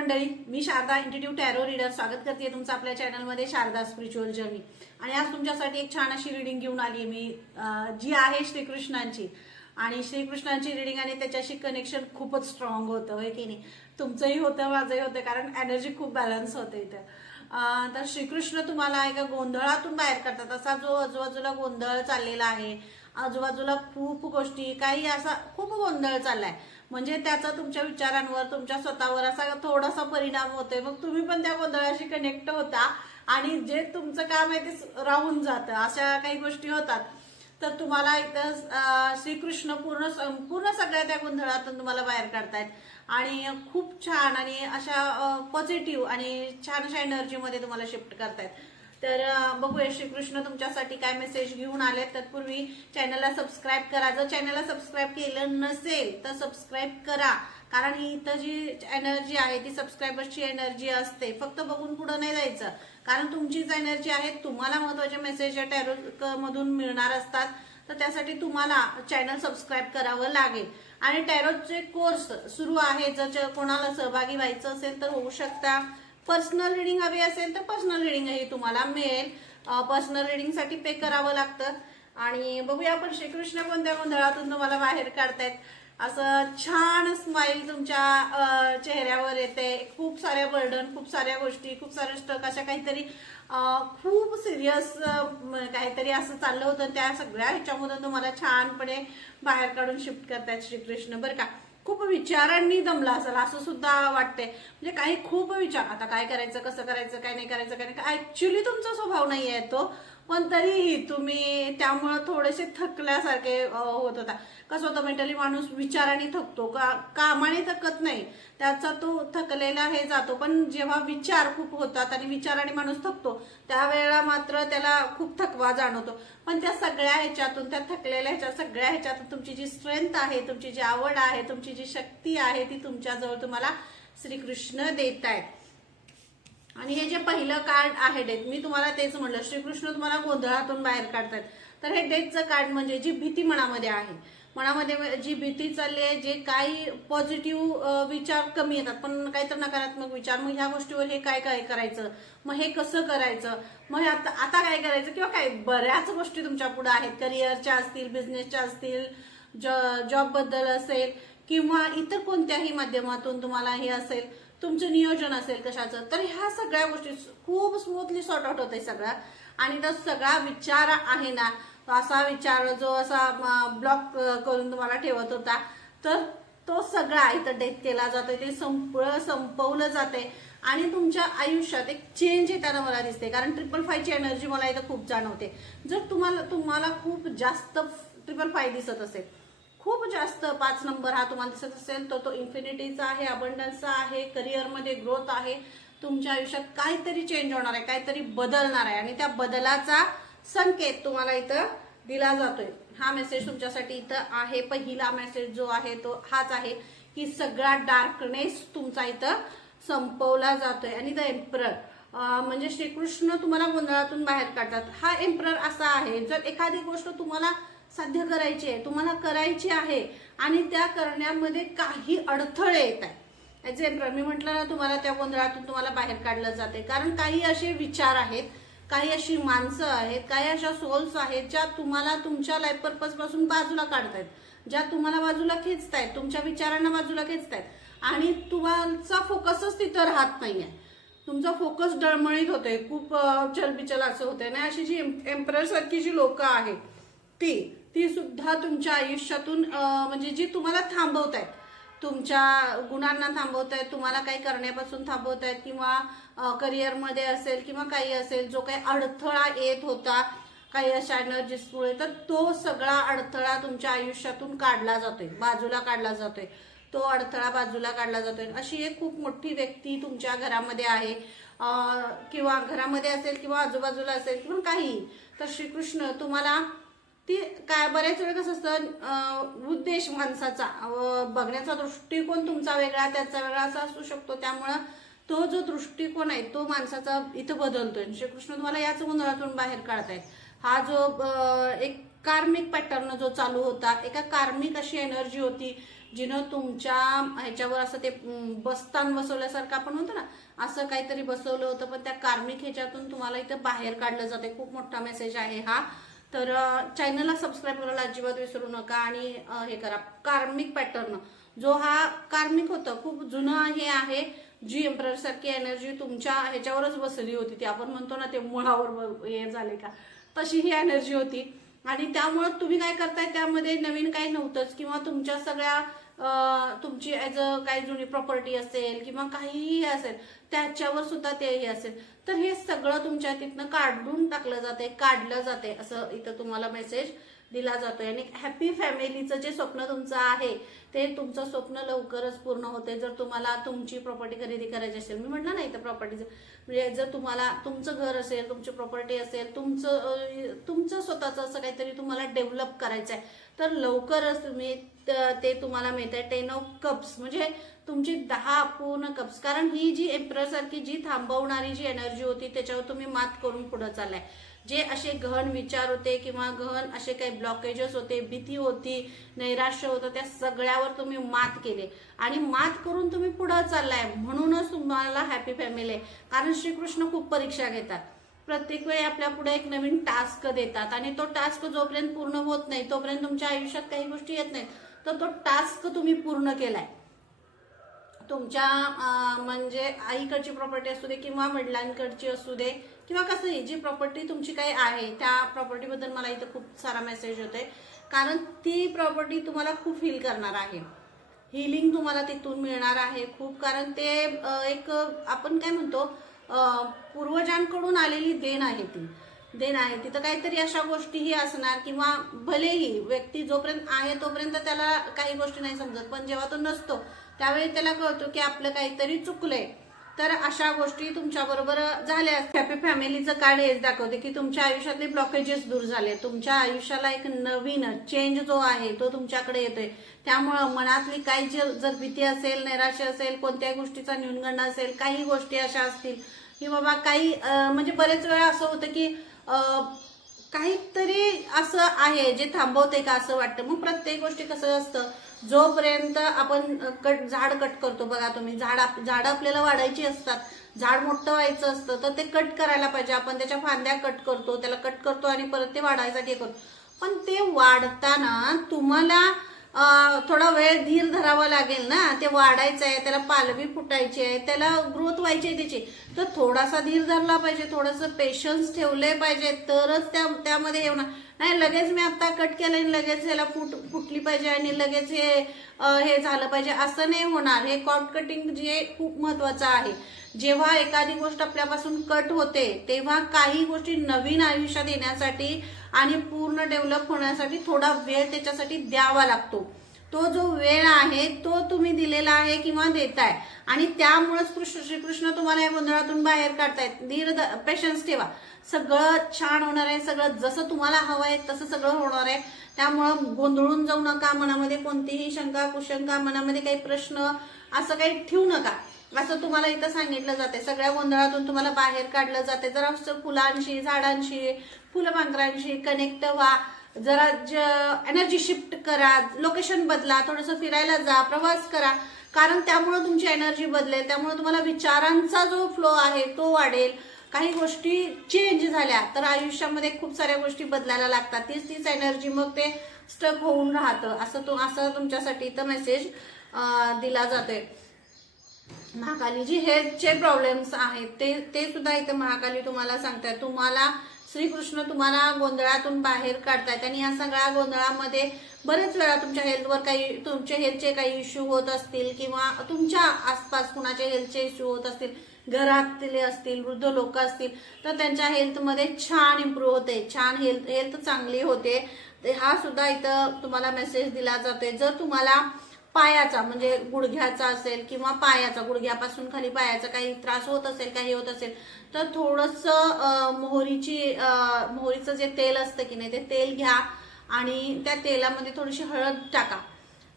मंडळी, मी Sharda इंट्युटिव्ह tarot reader स्वागत करते तुमचं आपल्या चॅनलमध्ये शारदा स्पिरिच्युअल जर्नी. आणि आज तुमच्यासाठी एक छान अशी रीडिंग घेऊन आली मी, जी आहे श्रीकृष्णांची. आणि श्रीकृष्णांची रीडिंग आणि त्याच्याशी कनेक्शन खूपच स्ट्रॉंग होतं, होय की नाही? तुमचंही होतं, माझंही होतं, कारण एनर्जी खूप बॅलन्स होते इथं. तर श्रीकृष्ण तुम्हाला एका गोंधळातून बाहेर काढतात. असा जो आजूबाजूला गोंधळ चाललेला आहे, आजूबाजूला खूप गोष्टी, काही असा खूप गोंधळ चाललाय, म्हणजे त्याचा तुमच्या विचारांवर, तुमच्या स्वतःवर असा थोडासा परिणाम होतोय. मग तुम्ही पण त्या गोंधळाशी कनेक्ट होता आणि जे तुमचं काम आहे ते राहून जातं, अशा काही गोष्टी होतात. तर तुम्हाला इथं श्रीकृष्ण पूर्ण सगळ्या त्या गोंधळातून तुम्हाला बाहेर काढतायत आणि खूप छान आणि अशा पॉझिटिव्ह आणि छान अशा एनर्जीमध्ये तुम्हाला शिफ्ट करतायत. तर बघूया श्रीकृष्ण तुमच्यासाठी काय मेसेज घेऊन आले. तत्पूर्वी चॅनलला सबस्क्राईब करा. जर चॅनलला सबस्क्राईब केलं नसेल तर सबस्क्राईब करा, कारण इथं जी एनर्जी आहे ती सबस्क्रायबर्सची एनर्जी असते. फक्त बघून पुढं नाही जायचं, कारण तुमचीच एनर्जी आहे. तुम्हाला महत्वाचे मेसेज या टॅरो मधून मिळणार असतात. तर त्यासाठी तुम्हाला चॅनल सबस्क्राईब करावं लागेल. आणि टॅरोचे कोर्स सुरू आहे, जर कोणाला सहभागी व्हायचं असेल तर होऊ शकता. पर्सनल रिडिंग हवी असेल तर पर्सनल रिडिंगही तुम्हाला मिळेल. पर्सनल रिडिंग साठी पे करावं लागतं. आणि बघूया आपण श्रीकृष्ण कोणत्या गोंधळातून तुम्हाला बाहेर काढतायत. असं छान स्माइल तुमच्या चेहऱ्यावर येते. खूप साऱ्या बर्डन, खूप साऱ्या गोष्टी, खूप सारे स्ट्रक, अशा काहीतरी खूप सिरियस काहीतरी असं चाललं होतं, त्या सगळ्या ह्याच्यामधून तुम्हाला छानपणे बाहेर काढून शिफ्ट करतायत श्रीकृष्ण, बरं का. खूप विचारांनी दमला असेल असं सुद्धा वाटतंय, म्हणजे काही खूप विचार, आता काय करायचं, कसं करायचं, काय नाही करायचं, काय नाही. ऍक्च्युली तुमचा स्वभाव नाही आहे तो, पण तरीही तुम्ही त्यामुळे थोडेसे थकल्यासारखे होत होता. कसं होतं, मेंटली माणूस विचाराने थकतो, कामाने थकत नाही, त्याचा तो थकलेला हे जातो. पण जेव्हा विचार खूप होतात आणि विचाराने माणूस थकतो, त्यावेळेला मात्र त्याला खूप थकवा जाणवतो. पण त्या सगळ्या ह्याच्यातून, त्या थकलेल्या ह्याच्या सगळ्या ह्याच्यातून तुमची जी स्ट्रेंथ आहे, तुमची जी आवड आहे, तुमची जी शक्ती आहे, ती तुमच्याजवळ तुम्हाला श्रीकृष्ण देत आहेत. आणि हे जे पहिलं कार्ड आहे डेथ, मी तुम्हाला तेच म्हणलं, श्रीकृष्ण तुम्हाला गोंधळातून बाहेर काढतात. तर हे डेथचं कार्ड म्हणजे जी भीती मनामध्ये आहे, मनामध्ये जी भीती चालली आहे, जे काही पॉझिटिव्ह विचार कमी येतात, पण काहीतरी नकारात्मक विचार, मग ह्या गोष्टीवर हे काय काय करायचं, मग हे कसं करायचं, मग आता काय करायचं, किंवा काय बऱ्याच गोष्टी तुमच्या पुढे आहेत. करिअरच्या असतील, बिझनेसच्या असतील, जॉब बद्दल असेल, किंवा इतर कोणत्याही माध्यमातून तुम्हाला हे असेल, तुमचं नियोजन असेल कशाचं, तर ह्या सगळ्या गोष्टी खूप स्मूथली सॉर्ट आउट होत आहे सगळ्या. आणि तो सगळा विचार आहे ना, असा विचार जो असा ब्लॉक करून तुम्हाला ठेवत होता, तर तो सगळा इथं डेथ केला जातोय, ते संपवलं जाते. आणि तुमच्या आयुष्यात एक चेंज येताना मला दिसते, कारण 555 ची एनर्जी मला इथं खूप जाणवते. जर तुम्हाला खूप जास्त 555 दिसत असेल, खूप जास्त 5 नंबर हा तुम्हाला दिसत असेल, तर तो इन्फिनिटीचा आहे, अबंडन्सचा आहे, करिअरमध्ये ग्रोथ आहे. तुमच्या आयुष्यात काहीतरी चेंज होणार आहे, काहीतरी बदलणार आहे, आणि त्या बदलाचा संकेत तुम्हाला इथं दिला जातोय. हा मेसेज तुमच्यासाठी इथं आहे. पहिला मेसेज जो आहे तो हाच आहे की सगळा डार्कनेस तुमचा इथं संपवला जातोय. आणि द एम्परर म्हणजे श्रीकृष्ण तुम्हाला गोंधळातून बाहेर काढतात. हा एम्परर असा आहे, जर एखादी गोष्ट तुम्हाला साध्य करायची आहे, तुम्हाला करायची आहे, आणि त्या करण्यामध्ये काही अडथळे येत आहे, ऍज एम्परर मी म्हटलं ना, तुम्हाला त्या गोंधळातून तुम्हाला बाहेर काढलं जाते. कारण काही असे विचार आहेत, काही अशी माणसं आहेत, काही अशा सोल्स आहेत, ज्या तुम्हाला तुमच्या लाईफ पर्पज पासून बाजूला काढतायत, ज्या तुम्हाला बाजूला खेचतायत, तुमच्या विचारांना बाजूला खेचतायत, आणि तुमचा फोकसच तिथं राहत नाहीये. तुमचा फोकस डळमळीत होतोय, खूप चलबिचल असं होतंय ना. अशी जी एम्परर सारखी जी लोक आहेत, ती सुद्धा तुमच्या आयुष्यातून म्हणजे जी तुम्हाला थांबवतायत, तुमच्या गुणांना थांबवतायत, तुम्हाला काही करण्यापासून थांबवतायत, किंवा करिअरमध्ये असेल किंवा काही असेल, जो काही अडथळा येत होता काही अशा एनर्जीजमुळे, तर तो सगळा अडथळा तुमच्या आयुष्यातून काढला जातोय, बाजूला काढला जातोय, तो अडथळा बाजूला काढला जातोय. अशी एक खूप मोठी व्यक्ती तुमच्या घरामध्ये आहे, किंवा घरामध्ये असेल किंवा आजूबाजूला असेल किंवा काही. तर श्रीकृष्ण तुम्हाला ती काय, बऱ्याच वेळा कसं असतं, उद्देश माणसाचा बघण्याचा दृष्टिकोन तुमचा वेगळा, त्याचा वेगळा असा असू शकतो. त्यामुळं तो जो दृष्टिकोन आहे तो माणसाचा इथं बदलतोय. श्रीकृष्ण तुम्हाला याच गोंधळातून बाहेर काढतायत. हा जो एक कार्मिक पॅटर्न जो चालू होता, एका कार्मिक अशी एनर्जी होती जिनं तुमच्या ह्याच्यावर असं ते बस्तान बसवल्यासारखं आपण म्हणतो ना, असं काहीतरी बसवलं होतं, पण त्या कार्मिक ह्याच्यातून तुम्हाला इथं बाहेर काढलं जाते. खूप मोठा मेसेज आहे हा. तर चॅनलला सबस्क्राईब करायला अजिबात विसरू नका आणि हे करा. कार्मिक पॅटर्न जो हा कार्मिक होतं खूप जुनं हे आहे, जी एम्परर सारखी एनर्जी तुमच्या ह्याच्यावरच बसली होती, ती आपण म्हणतो ना ते मुळावर हे झाले का, तशी ही एनर्जी होती. आणि त्यामुळे तुम्ही काय करताय, त्यामध्ये नवीन काही नव्हतंच, किंवा तुमच्या सगळ्या तुमची ॲज अ काही जुनी प्रॉपर्टी असेल किंवा काहीही असेल त्याच्यावर सुद्धा ते असेल, तर हे सगळं तुमच्या तिथनं काढून टाकलं जाते, काढलं जाते, असं इथं तुम्हाला मेसेज दिला जातोय. आणि हॅपी फॅमिलीचं जे स्वप्न तुमचं आहे ते तुमचं स्वप्न लवकरच पूर्ण होते. जर तुम्हाला तुमची प्रॉपर्टी खरेदी करायची असेल, मी म्हटलं ना इथं प्रॉपर्टीचं, म्हणजे जर तुम्हाला तुमचं घर असेल, तुमची प्रॉपर्टी असेल, तुमचं स्वतःचं असं काहीतरी तुम्हाला डेव्हलप करायचं आहे, तर लवकरच तुम्ही ते तुम्हाला मिळत आहे. 10 ऑफ कप्स म्हणजे तुमची 10 पूर्ण कप्स. कारण ही जी एम्परर सारखी जी थांबवणारी जी एनर्जी होती त्याच्यावर तुम्ही मात करून पुढे चाललाय. जे असे गहन विचार होते किंवा गहन असे काही ब्लॉकेजेस होते, भीती होती, नैराश्य होतं, त्या सगळ्यावर तुम्ही मात केले आणि मात करून तुम्ही पुढे चाललाय. म्हणूनच तुम्हाला हॅपी फॅमिली आहे. कारण श्रीकृष्ण खूप परीक्षा घेतात. प्रत्येक वेळी आपल्या पुढे एक नवीन टास्क देतात आणि तो टास्क जोपर्यंत पूर्ण होत नाही तोपर्यंत तुमच्या आयुष्यात काही गोष्टी येत नाहीत. तर तो टास्क तुम्ही पूर्ण केलाय. तुमच्या म्हणजे आईकडची प्रॉपर्टी असू दे किंवा वडिलांकडची असू दे किंवा कसंही, जी प्रॉपर्टी तुमची काही आहे त्या प्रॉपर्टीबद्दल मला इथं खूप सारा मेसेज होतोय. कारण ती प्रॉपर्टी तुम्हाला खूप हील करणार आहे. हिलिंग तुम्हाला तिथून मिळणार आहे खूप. कारण ते एक आपण काय म्हणतो, पूर्वजांकडून आलेली देण आहे, ती देण आहे. तिथं काहीतरी अशा गोष्टीही असणार, किंवा भलेही व्यक्ती जोपर्यंत आहे तोपर्यंत त्याला काही गोष्टी नाही समजत, पण जेव्हा तो नसतो त्यावेळी त्याला कळतो की आपलं काहीतरी चुकलंय. तर अशा गोष्टी तुमच्या बरोबर झाल्या. हॅपी फॅमिलीचं कार्ड हेच दाखवते की तुमच्या आयुष्यातले ब्लॉकेजेस दूर झाले. तुमच्या आयुष्याला एक नवीन चेंज जो आहे तो तुमच्याकडे येतोय. त्यामुळं मनातली काही जर भीती असेल, नैराश्य असेल, कोणत्याही गोष्टीचा न्यूनगंड असेल, काही गोष्टी अशा असतील की बाबा काही म्हणजे बरेच वेळा असं होतं की काहीतरी असं आहे जे थांबवते का असं वाटतं. मग प्रत्येक गोष्टी कसं असतं, जोपर्यंत आपण झाड कट करतो, बघा तुम्ही, झाड आपल्याला वाढायची असतात, झाड मोठं व्हायचं असतं, तर ते कट करायला पाहिजे. आपण त्याच्या फांद्या कट करतो, त्याला कट करतो आणि परत ते वाढायसाठी करतो. पण ते वाढताना तुम्हाला थोडा वेळ धीर धरावा लागेल ना. ते वाढायचं आहे, त्याला पालवी फुटायची आहे, त्याला ग्रोथ व्हायची आहे त्याची, तर थोडासा धीर धरला पाहिजे, थोडंसं पेशन्स ठेवले पाहिजे, तरच त्यामध्ये येणार नाही. लगेच मी आता कट केलं आणि लगेच ह्याला फुटली पाहिजे आणि लगेच हे झालं पाहिजे, असं नाही होणार. हे कॉर्ड कटिंग जे खूप महत्वाचं आहे. जेव्हा एखादी गोष्ट आपल्यापासून कट होते तेव्हा काही गोष्टी नवीन आयुष्यात येण्यासाठी आणि पूर्ण डेव्हलप होण्यासाठी थोडा वेळ त्याच्यासाठी द्यावा लागतो. तो जो वेळ आहे तो तुम्ही दिलेला आहे किंवा देताय, आणि त्यामुळेच श्रीकृष्ण तुम्हाला या गोंधळातून बाहेर काढतायत. धीर, पेशन्स ठेवा, सगळं छान होणार आहे. सगळं जसं तुम्हाला हवं आहे तसं सगळं होणार आहे. त्यामुळं गोंधळून जाऊ नका. मनामध्ये कोणतीही शंका, कुशंका, मनामध्ये काही प्रश्न असं काही ठेवू नका, असं तुम्हाला इथं सांगितलं जाते. सगळ्या गोंधळातून तुम्हाला बाहेर काढलं जाते. जरा फुलांशी, झाडांशी, फुलपाखरांशी कनेक्ट व्हा. जरा एनर्जी शिफ्ट करा, लोकेशन बदला, थोडंसं फिरायला जा, प्रवास करा. कारण त्यामुळे तुमची एनर्जी बदलेल. त्यामुळे तुम्हाला विचारांचा जो फ्लो आहे तो वाढेल. काही गोष्टी चेंज झाल्या तर आयुष्यामध्ये खूप साऱ्या गोष्टी बदलायला लागतात. तीच एनर्जी मग ते स्टक होऊन राहतं. असं तुमच्यासाठी इथं मेसेज दिला जातोय. महाकाली जी हेल्थचे प्रॉब्लेम्स आहेत ते सुद्धा इथे महाकाली तुम्हाला सांगतायत. तुम्हाला श्रीकृष्ण तुम्हाला गोंधळातून बाहेर काढतायत आणि या सगळ्या गोंधळामध्ये बरेच वेळा तुमच्या हेल्थवर तुमच्या हेल्थचे काही इश्यू होत असतील किंवा तुमच्या आसपास कुणाचे हेल्थचे इश्यू होत असतील, घरातले असतील, वृद्ध लोक असतील, तर त्यांच्या हेल्थमध्ये छान इम्प्रूव्ह होते, छान हेल्थ चांगली होते. हा सुद्धा इथं तुम्हाला मेसेज दिला जातोय. जर तुम्हाला पायाचा म्हणजे गुडघ्याचा असेल किंवा पायाचा, गुडघ्यापासून खाली पायाचा काही त्रास होत असेल, काही होत असेल, तर थोडंसं मोहरीचं जे तेल असतं की नाही ते तेल घ्या आणि त्या तेलामध्ये थोडीशी हळद टाका.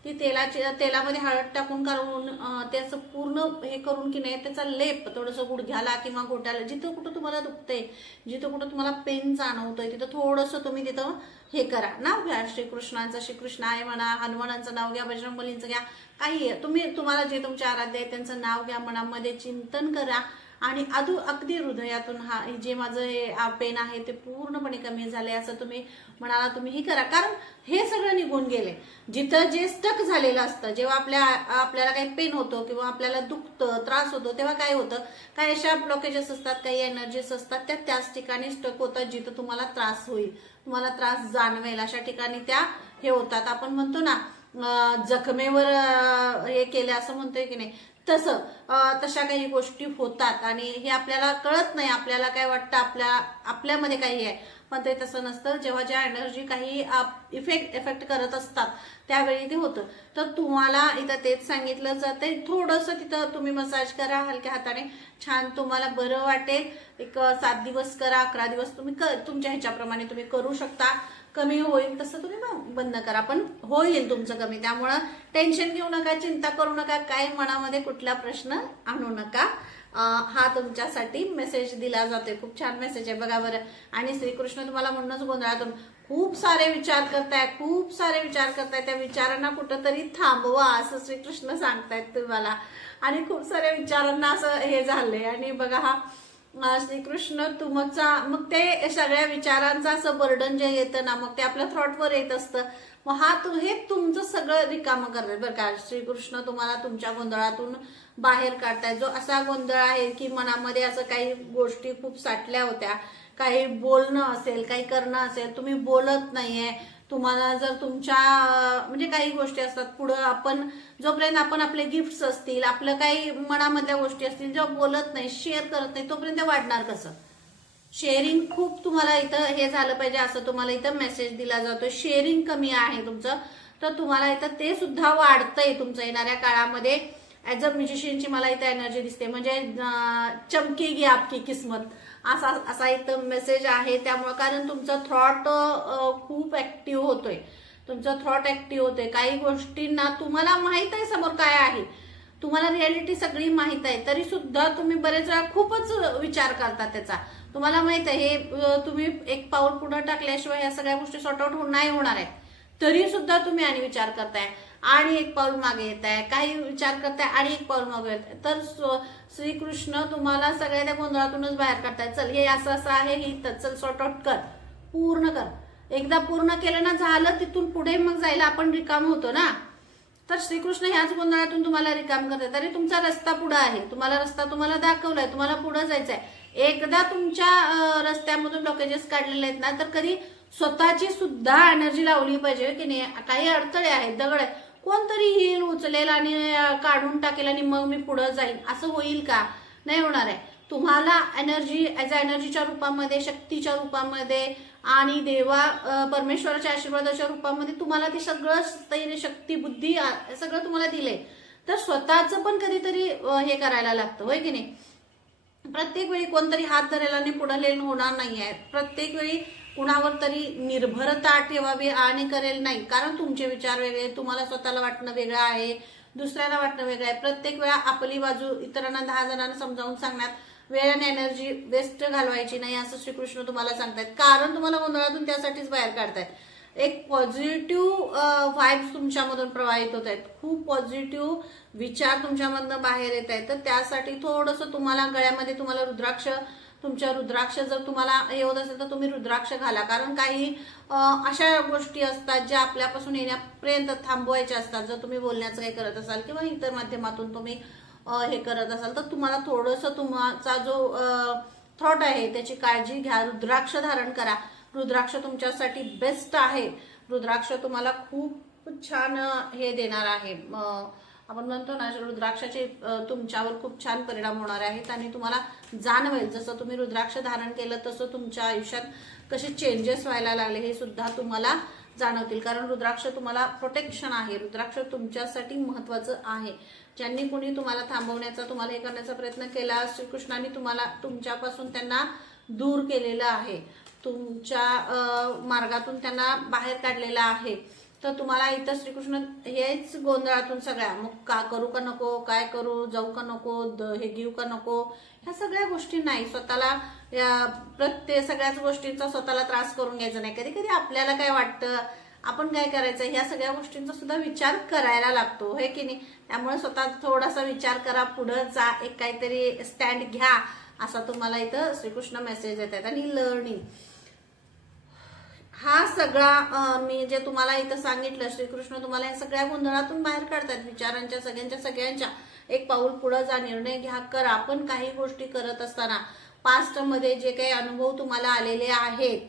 ती तेलामध्ये हळद टाकून करून त्याचं पूर्ण हे करून की नाही त्याचा लेप थोडंसं गुडघ्याला किंवा गोट्याला जिथं कुठं तुम्हाला दुखतंय, जिथं कुठं तुम्हाला पेन जाणवतोय तिथं थोडंसं तुम्ही तिथं हे करा, नाव घ्या श्रीकृष्णांचं, श्रीकृष्ण आहे म्हणा, हनुमानांचं नाव घ्या, बजरंगबलींचं घ्या, काही तुम्हाला जे तुमचे आराध्य आहे त्यांचं नाव घ्या, मनामध्ये चिंतन करा आणि अगदी हृदयातून जे माझं हे पेन आहे ते पूर्णपणे कमी झाले असं तुम्ही म्हणाला, तुम्ही हे करा. कारण हे सगळं निघून गेले. जिथं जे स्टक झालेलं असतं, जेव्हा आपल्याला काही पेन होतो किंवा आपल्याला दुखतं, त्रास होतो, तेव्हा काय होतं, काही अशा ब्लॉकेजेस असतात, काही एनर्जीज असतात, त्याच ठिकाणी स्टक होतात जिथं तुम्हाला त्रास होईल, तुम्हाला त्रास जाणवेल अशा ठिकाणी त्या हे होतात. आपण म्हणतो ना जखमेवर हे केले असं म्हणतोय की नाही, तशा काही गोष्टी होतात आणि हे आपल्याला कळत नाही. आपल्याला काय वाटतं आपल्यामध्ये काही आहे, पण ते तसं नसतं. जेव्हा ज्या एनर्जी काही इफेक्ट करत असतात त्यावेळी ते होतं. तर तुम्हाला इथं तेच सांगितलं जाते, थोडंसं तिथं तुम्ही मसाज करा हलक्या हाताने, छान तुम्हाला बरं वाटेल. एक 7 दिवस करा, 11 दिवस तुम्ही तुमच्या ह्याच्याप्रमाणे तुम्ही करू शकता. कमी होईल तसं तुम्ही बंद करा, पण होईल तुमचं कमी. त्यामुळं टेन्शन घेऊ नका, चिंता करू नका, काय मनामध्ये कुठला प्रश्न आणू नका. हा तुमच्यासाठी मेसेज दिला जातोय. खूप छान मेसेज आहे बघा बरं. आणि श्रीकृष्ण तुम्हाला म्हणूनच गोंधळातून खूप सारे विचार करताय, त्या विचारांना कुठंतरी थांबवा असं श्रीकृष्ण सांगतायत तुम्हाला. आणि खूप साऱ्या विचारांना असं हे झालंय आणि बघा हा श्रीकृष्ण तुमचा मग ते सगळ्या विचारांचं असं बर्डन जे येतं ना, मग ते आपल्या थ्रॉटवर येत असतं. मग हे तुमचं सगळं रिकामं करतात बरं का. श्रीकृष्ण तुम्हाला तुमच्या गोंधळातून बाहेर काढताय. जो असा गोंधळ आहे की मनामध्ये असं काही गोष्टी खूप साठल्या होत्या, काही बोलणं असेल, काही करणं असेल, तुम्ही बोलत नाहीये. तुम्हाला जर तुमच्या म्हणजे काही गोष्टी असतात पुढं जोपर्यंत आपण आपले गिफ्ट्स असतील, आपलं काही मनामधल्या गोष्टी असतील, जेव्हा बोलत नाही, शेअर करत नाही, तोपर्यंत वाढणार कसं. शेअरिंग खूप तुम्हाला इथं हे झालं पाहिजे असं तुम्हाला इथं मेसेज दिला जातो. शेअरिंग कमी आहे तुमचं, तर तुम्हाला इथं ते सुद्धा वाढतंय तुमचं येणाऱ्या काळामध्ये. ऍज अ म्युझिशियनची मला इथं एनर्जी दिसते, म्हणजे चमकेगी आपकी किस्मत असा इथं मेसेज आहे. त्यामुळे कारण तुमचा थॉट खूप ऍक्टिव्ह होतोय, तुमचा थॉट ऍक्टिव्ह होतोय. काही गोष्टींना तुम्हाला माहित आहे समोर काय आहे, तुम्हाला रियालिटी सगळी माहित आहे, तरी सुद्धा तुम्ही बरेच वेळा खूपच विचार करता त्याचा. तुम्हाला माहित आहे हे तुम्ही एक पाऊल पुढे टाकल्याशिवाय या सगळ्या गोष्टी सॉर्ट आउट नाही होणार आहेत, तरी सुद्धा तुम्ही आणि विचार करताय आणि एक पाऊल मागे येत आहे, काही विचार करताय आणि एक पाऊल मागे येत आहे. तर श्रीकृष्ण तुम्हाला सगळ्या त्या गोंधळातूनच बाहेर काढताय. चल हे असं आहे, ही चल सॉर्ट आउट कर, पूर्ण कर. एकदा पूर्ण केलं ना झालं, तिथून पुढे मग जायला आपण रिकाम होतो ना. तर श्रीकृष्ण ह्याच गोंधळातून तुम्हाला रिकाम करतात. तरी तुमचा रस्ता पुढे आहे, रस्ता तुम्हाला दाखवलाय, तुम्हाला पुढे जायचंय. एकदा तुमच्या रस्त्यामधून ब्लॉकेजेस काढलेले आहेत ना, तर कधी स्वतःची सुद्धा एनर्जी लावली पाहिजे की नाही. काही अडथळे आहेत, दगड आहे, कोणतरी हिल उचलेल आणि काढून टाकेल आणि मग मी पुढे जाईन, असं होईल का? नाही होणार आहे. तुम्हाला एनर्जी ऍज अ एनर्जीच्या रूपामध्ये, शक्तीच्या रूपामध्ये आणि परमेश्वराच्या आशीर्वादाच्या रूपामध्ये तुम्हाला ते सगळं स्थैर्य, शक्ती, बुद्धी सगळं तुम्हाला दिलंय. तर स्वतःचं पण कधीतरी हे करायला लागतं, होय की नाही. प्रत्येक वेळी कोणतरी हात धरायला आणि पुढे होणार नाहीये. प्रत्येक वेळी कुणावर तरी निर्भरता ठेवावी आणि करेल नाही. कारण तुमचे विचार वेगळे, तुम्हाला स्वतःला वाटणं वेगळं आहे, दुसऱ्याला वाटणं वेगळं आहे. प्रत्येक वेळा आपली बाजू इतरांना 10 जणांना समजावून सांगण्यात वेळ आणि एनर्जी वेस्ट घालवायची नाही असं श्रीकृष्ण तुम्हाला सांगतायत. कारण तुम्हाला गोंधळातून त्यासाठीच बाहेर काढतायत. एक पॉझिटिव्ह व्हाइब्स तुमच्यामधून प्रवाहित होत आहेत, खूप पॉझिटिव्ह विचार तुमच्यामधनं बाहेर येत आहेत. तर त्यासाठी थोडंसं तुम्हाला गळ्यामध्ये तुमच्या रुद्राक्ष जर तुम्हाला हे होत असेल तर तुम्ही रुद्राक्ष घाला. कारण काही अशा गोष्टी असतात ज्या आपल्यापासून येण्यापर्यंत थांबवायच्या असतात. जर तुम्ही बोलण्याचं काही करत असाल किंवा इतर माध्यमातून तुम्ही हे करत असाल तर तुम्हाला थोडंसं तुमचा जो थॉट आहे त्याची काळजी घ्या. रुद्राक्ष धारण करा. रुद्राक्ष तुमच्यासाठी बेस्ट आहे. रुद्राक्ष तुम्हाला खूप छान हे देणार आहे. आपण म्हणतो ना रुद्राक्षाचे तुमच्यावर खूप छान परिणाम होणार आहेत आणि तुम्हाला जाणवेल जसं तुम्ही रुद्राक्ष धारण केलं तसं तुमच्या आयुष्यात कसे चेंजेस व्हायला लागले हे सुद्धा तुम्हाला जाणवतील. कारण रुद्राक्ष तुम्हाला प्रोटेक्शन आहे. रुद्राक्ष तुमच्यासाठी महत्वाचं आहे. ज्यांनी कोणी तुम्हाला थांबवण्याचा, तुम्हाला हे करण्याचा प्रयत्न केला, श्रीकृष्णाने तुम्हाला तुमच्यापासून त्यांना दूर केलेलं आहे, तुमच्या मार्गातून त्यांना बाहेर काढलेलं आहे. तर तुम्हाला इथं श्रीकृष्ण हेच गोंधळातून सगळ्या, मग का करू का नको, काय करू, जाऊ का नको, हे घेऊ का नको, ह्या सगळ्या गोष्टी नाही. स्वतःला प्रत्येक सगळ्याच गोष्टींचा स्वतःला त्रास करून घ्यायचा नाही. कधी कधी आपल्याला काय वाटतं, आपण काय करायचं, ह्या सगळ्या गोष्टींचा सुद्धा विचार करायला लागतो, हे की नाही. त्यामुळे स्वतः थोडासा विचार करा, पुढे जा, एक काहीतरी स्टँड घ्या, असा तुम्हाला इथं श्रीकृष्ण मेसेज देतात. आणि लर्निंग हा सगळा मी जे तुम्हाला इथं सांगितलं, श्रीकृष्ण तुम्हाला या सगळ्या गोंधळातून बाहेर काढतात, विचारांच्या सगळ्यांच्या. एक पाऊल पुढे जा, निर्णय घ्या, करा. आपण काही गोष्टी करत असताना पास्ट मध्ये जे काही अनुभव तुम्हाला आलेले आहेत,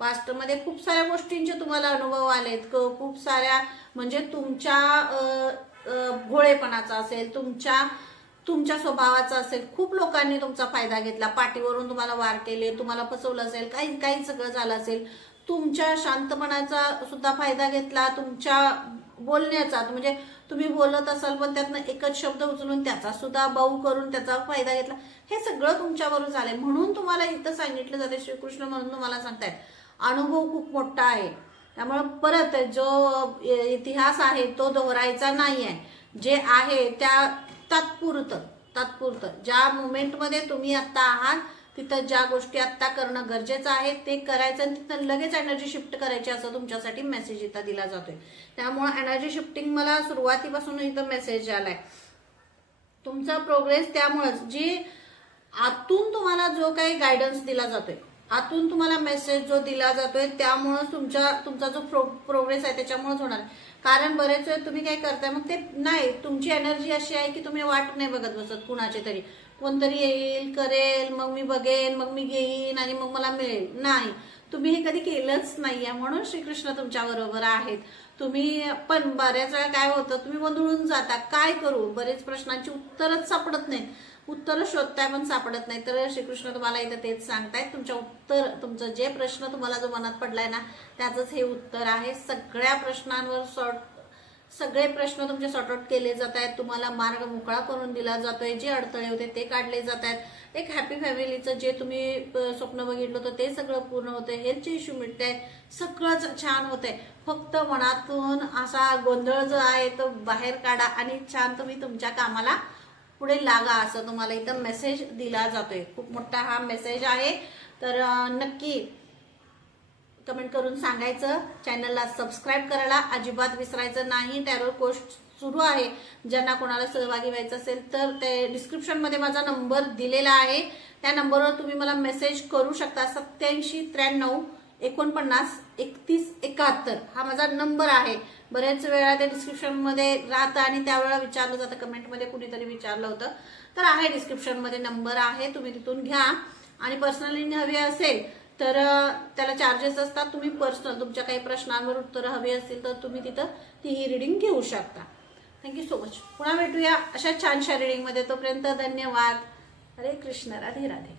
पास्ट मध्ये खूप साऱ्या गोष्टींचे तुम्हाला अनुभव आलेत, खूप साऱ्या, म्हणजे तुमच्या भोळेपणाचा असेल, तुमच्या स्वभावाचा असेल, खूप लोकांनी तुमचा फायदा घेतला, पाठीवरून तुम्हाला वार केले, तुम्हाला फसवलं असेल, काही सगळं झालं असेल, तुमच्या शांतपणाचा सुद्धा फायदा घेतला, तुमच्या बोलण्याचा, म्हणजे तुम्ही बोलत असाल पण त्यातनं एकच शब्द उचलून त्याचा सुद्धा बाऊ करून त्याचा फायदा घेतला, हे सगळं तुमच्याबरोबर झालंय. म्हणून तुम्हाला इथं सांगितलं जाते, श्रीकृष्ण म्हणून तुम्हाला सांगतायत, अनुभव खूप मोठा आहे. त्यामुळे परत जो इतिहास आहे तो दोहरायचा नाही आहे. जे आहे त्या तात्पुरतं ज्या मोमेंटमध्ये तुम्ही आता आहात, तिथं ज्या गोष्टी आता करणं गरजेचं आहे ते करायचं, आणि तिथं लगेच एनर्जी शिफ्ट करायची, असं तुमच्यासाठी मेसेज इथं दिला जातोय. त्यामुळे एनर्जी शिफ्टिंग मला सुरुवातीपासून इथं मेसेज आलाय. तुमचा प्रोग्रेस, त्यामुळेच जी आतून तुम्हाला जो काही गायडन्स दिला जातोय, आतून तुम्हाला मेसेज जो दिला जातोय, त्यामुळे तुमचा जो प्रोग्रेस आहे त्याच्यामुळेच होणार. कारण बरेच वेळ तुम्ही काय करताय, मग ते नाही, तुमची एनर्जी अशी आहे की तुम्ही वाट नाही बघत बसत कुणाचे तरी, कोणतरी येईल, करेल, मग मी बघेन, मग मी घेईन आणि मग मला मिळेल. नाही, तुम्ही हे कधी केलंच नाहीये. म्हणून श्रीकृष्ण तुमच्या बरोबर आहेत. तुम्ही पण बऱ्याच वेळा काय होतं, तुम्ही गोंधळून जाता, काय करू, बरेच प्रश्नांची उत्तरच सापडत नाहीत, उत्तर शोधताय पण सापडत नाही. तर श्रीकृष्ण तुम्हाला इथं तेच सांगतायत, तुमचं जे प्रश्न तुम्हाला जो मनात पडलाय ना, त्याचंच हे उत्तर आहे. सगळ्या प्रश्नांवर सगळे प्रश्न तुमचे सॉर्ट आउट केले जात आहेत, तुम्हाला मार्ग मोकळा करून दिला जातोय, जे अडथळे होते ते काढले जात आहेत. एक हॅपी फॅमिलीचं जे तुम्ही स्वप्न बघितलं होतं ते सगळं पूर्ण होतंय, हेल्थचे इश्यू मिटत आहेत, सगळंच छान होतंय. फक्त मनातून असा गोंधळ जो आहे तो बाहेर काढा आणि छान तुम्ही तुमच्या कामाला पुढे लागा, असं तुम्हाला इथं मेसेज दिला जातोय. खूप मोठा हा मेसेज आहे. तर नक्की कमेंट करून सांगायचं. चॅनलला सबस्क्राईब करायला अजिबात विसरायचं नाही. टॅरो कोर्स सुरू आहे, ज्यांना कोणाला सहभागी व्हायचं असेल तर ते डिस्क्रिप्शनमध्ये माझा नंबर दिलेला आहे, त्या नंबरवर तुम्ही मला मेसेज करू शकता. 8793 49 31 71 हा माझा नंबर आहे. बरेच वेळा ते डिस्क्रिप्शनमध्ये राहतं आणि त्यावेळेला विचारलं जातं, कमेंटमध्ये कुणीतरी विचारलं होतं, तर आहे डिस्क्रिप्शनमध्ये नंबर आहे, तुम्ही तिथून घ्या. आणि पर्सनली हवी असेल तर त्याला चार्जेस असतात. तुम्ही पर्सनल तुमच्या काही प्रश्नांवर उत्तरं हवी असतील तर तुम्ही तिथं ती रिडिंग घेऊ शकता. Thank you so much. पुन्हा भेटूया अशा छानशा रिडिंगमध्ये. तोपर्यंत धन्यवाद. हरे कृष्ण, राधे राधे.